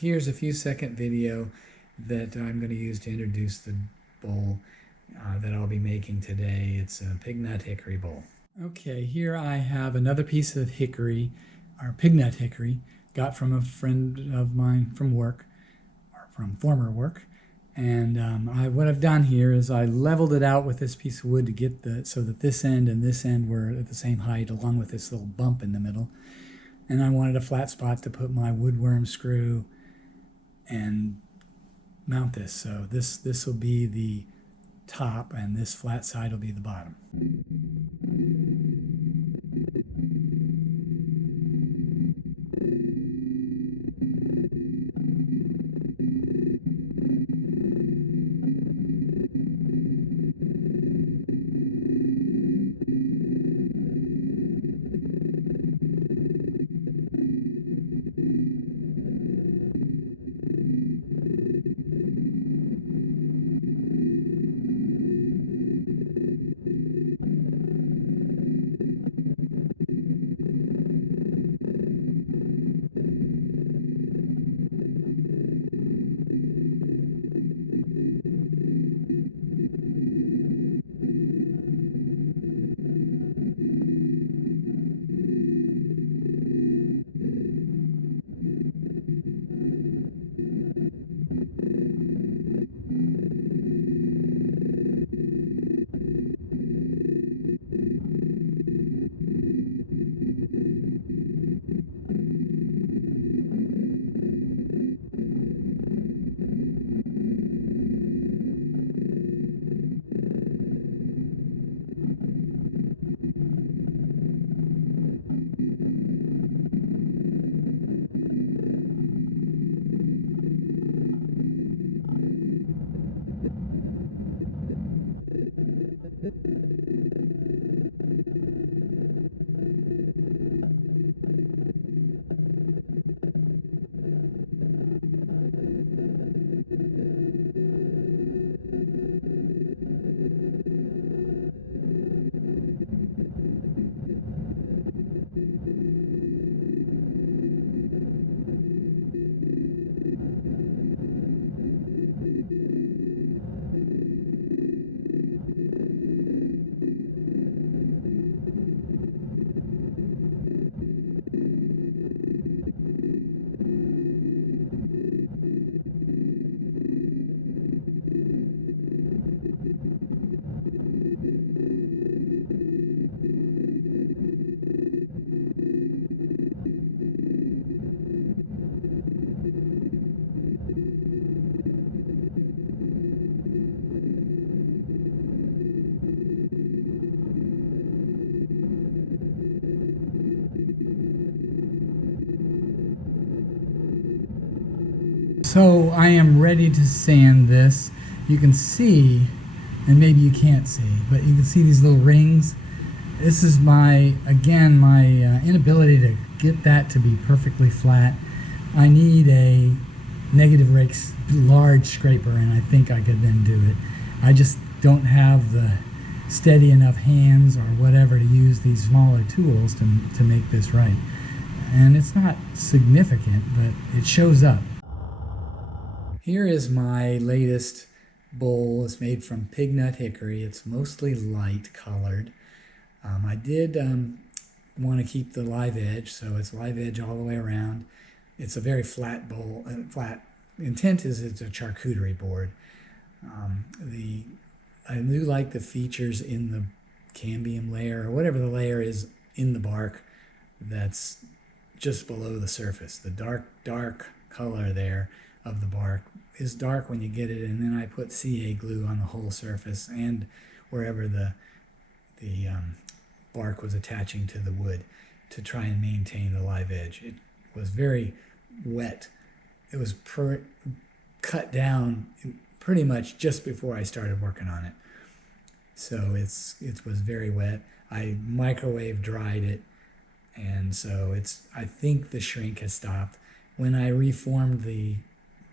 here's a few second video that I'm going to use to introduce the bowl that I'll be making today. It's a Pignut Hickory bowl. Okay, here I have another piece of hickory, or Pignut Hickory, got from a friend of mine from work, or from former work. And what I've done here is I leveled it out with this piece of wood to get so that this end and this end were at the same height, along with this little bump in the middle. And I wanted a flat spot to put my woodworm screw and mount this. So this will be the top, and this flat side will be the bottom. So I am ready to sand this. You can see, and maybe you can't see, but you can see these little rings. This is my inability to get that to be perfectly flat. I need a negative rake large scraper, and I think I could then do it. I just don't have the steady enough hands or whatever to use these smaller tools to make this right. And it's not significant, but it shows up. Here is my latest bowl. It's made from Pignut Hickory. It's mostly light colored. I did want to keep the live edge, so it's live edge all the way around. It's a very flat bowl. Flat intent is it's a charcuterie board. I do like the features in the cambium layer, or whatever the layer is in the bark that's just below the surface. The dark color there of the bark is dark when you get it, and then I put CA glue on the whole surface and wherever the bark was attaching to the wood to try and maintain the live edge. It was very wet. It was cut down pretty much just before I started working on it. So it was very wet. I microwave dried it, and so I think the shrink has stopped. When I reformed the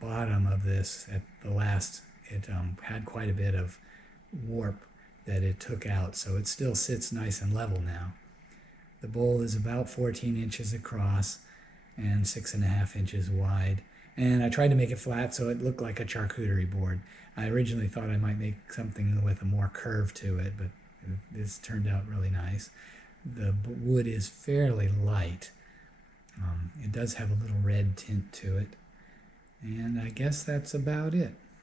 bottom of this at the last, it had quite a bit of warp that it took out, so it still sits nice and level now. The bowl is about 14 inches across and 6.5 inches wide, And I tried to make it flat so it looked like a charcuterie board. I originally thought I might make something with a more curve to it, but this turned out really nice. The wood is fairly light. It does have a little red tint to it. And I guess that's about it.